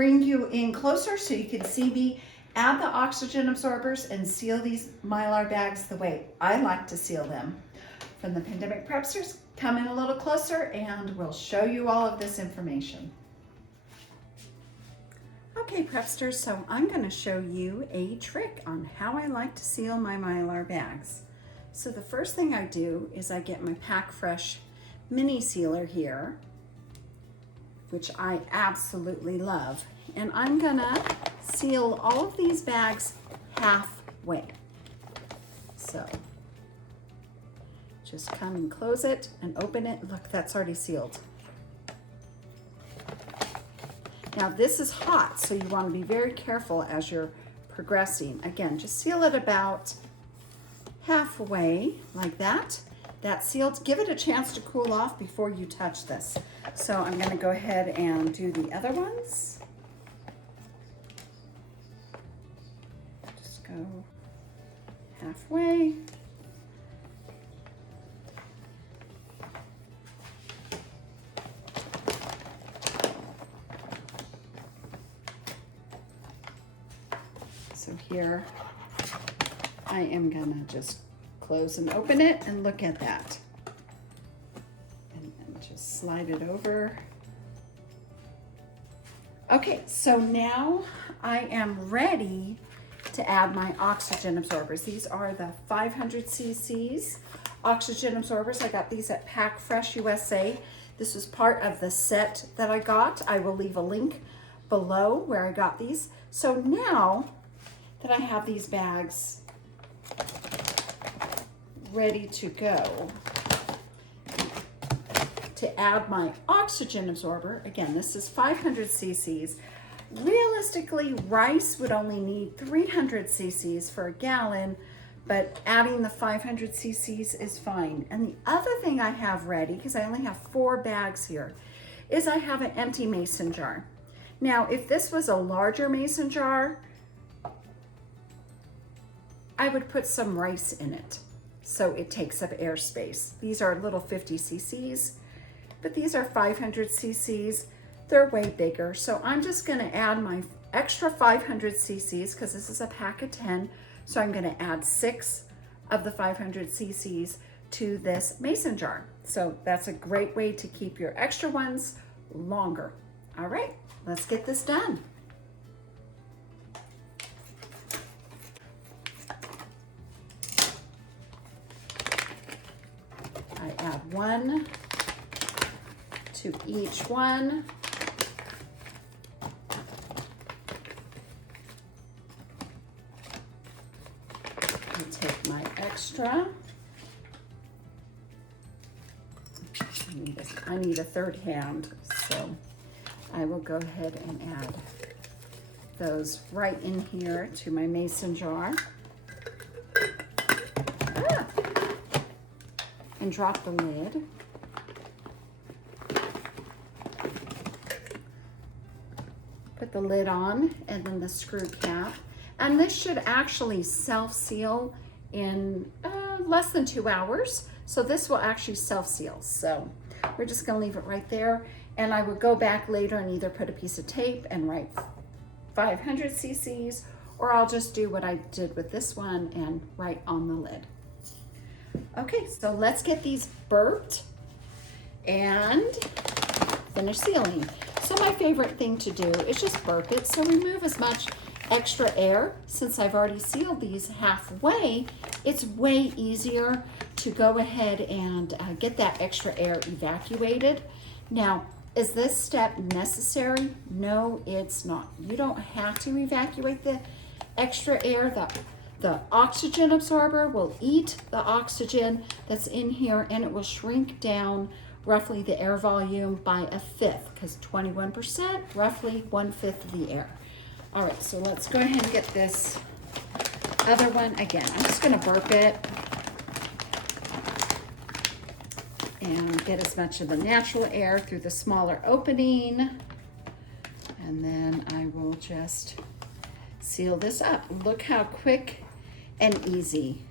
bring you in closer so you can see me add the oxygen absorbers and seal these Mylar bags the way I like to seal them. From the Pandemic Prepsters, come in a little closer and we'll show you all of this information. Okay, Prepsters, so I'm going to show you a trick on how I like to seal my Mylar bags. So the first thing I do is I get my Pack Fresh mini sealer here, which I absolutely love. And I'm gonna seal all of these bags halfway. So just come and close it and open it. Look, that's already sealed. Now this is hot, so you want to be very careful as you're progressing. Again, just seal it about halfway like that. That's sealed. Give it a chance to cool off before you touch this. So I'm going to go ahead and do the other ones. Just go halfway. So here I am going to just close and open it, and look at that. And then just slide it over. Okay, so now I am ready to add my oxygen absorbers. These are the 500 cc's oxygen absorbers. I got these at Pack Fresh USA. This is part of the set that I got. I will leave a link below where I got these. So now that I have these bags ready to go to add my oxygen absorber. Again, this is 500 cc's. Realistically, rice would only need 300 cc's for a gallon, but adding the 500 cc's is fine. And the other thing I have ready, because I only have 4 bags here, is I have an empty mason jar. Now, if this was a larger mason jar, I would put some rice in it, so it takes up airspace. These are little 50 cc's, but these are 500 cc's. They're way bigger. So I'm just gonna add my extra 500 cc's because this is a pack of 10. So I'm gonna add 6 of the 500 cc's to this mason jar. So that's a great way to keep your extra ones longer. All right, let's get this done. I add 1 to each one. I take my extra. I need a third hand, so I will go ahead and add those right in here to my mason jar. And drop the lid. Put the lid on and then the screw cap. And this should actually self-seal in less than 2 hours. So this will actually self-seal. So we're just gonna leave it right there. And I will go back later and either put a piece of tape and write 500 cc's, or I'll just do what I did with this one and write on the lid. Okay, so let's get these burped and finish sealing. So my favorite thing to do is just burp it. So remove as much extra air. Since I've already sealed these halfway, it's way easier to go ahead and get that extra air evacuated. Now, is this step necessary? No, it's not. You don't have to evacuate the extra air. The oxygen absorber will eat the oxygen that's in here, and it will shrink down roughly the air volume by 1/5, because 21%, roughly 1/5 of the air. All right, so let's go ahead and get this other one. Again, I'm just gonna burp it and get as much of the natural air through the smaller opening. And then I will just seal this up. Look how quick and easy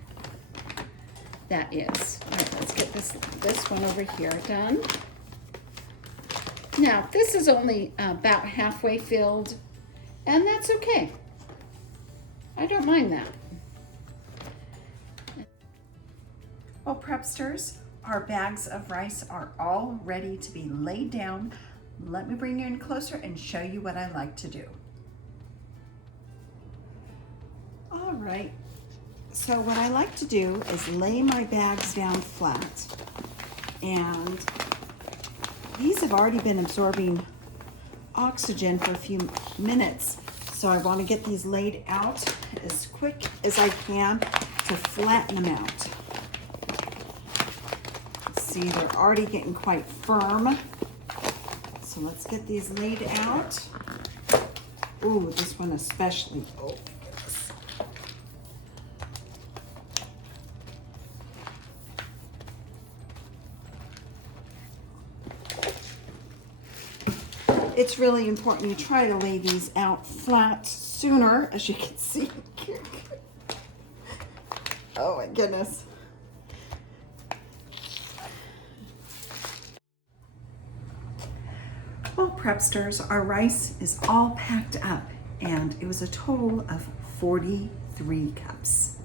that is. All right, let's get this one over here done. Now, this is only about halfway filled, and that's okay. I don't mind that. Well, Prepsters, our bags of rice are all ready to be laid down. Let me bring you in closer and show you what I like to do. All right, so what I like to do is lay my bags down flat, and these have already been absorbing oxygen for a few minutes, so I want to get these laid out as quick as I can to flatten them out. See, they're already getting quite firm, so let's get these laid out. Ooh, this one especially. Oh, goodness. It's really important you try to lay these out flat sooner, as you can see. Oh my goodness. Well, Prepsters, our rice is all packed up, and it was a total of 43 cups.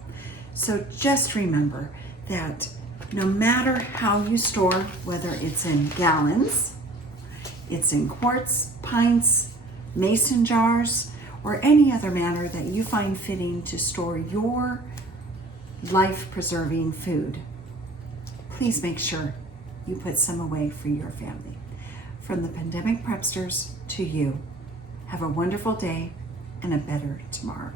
So just remember that no matter how you store, whether it's in gallons, it's in quarts, pints, mason jars, or any other manner that you find fitting to store your life-preserving food, please make sure you put some away for your family. From the Pandemic Prepsters to you, have a wonderful day and a better tomorrow.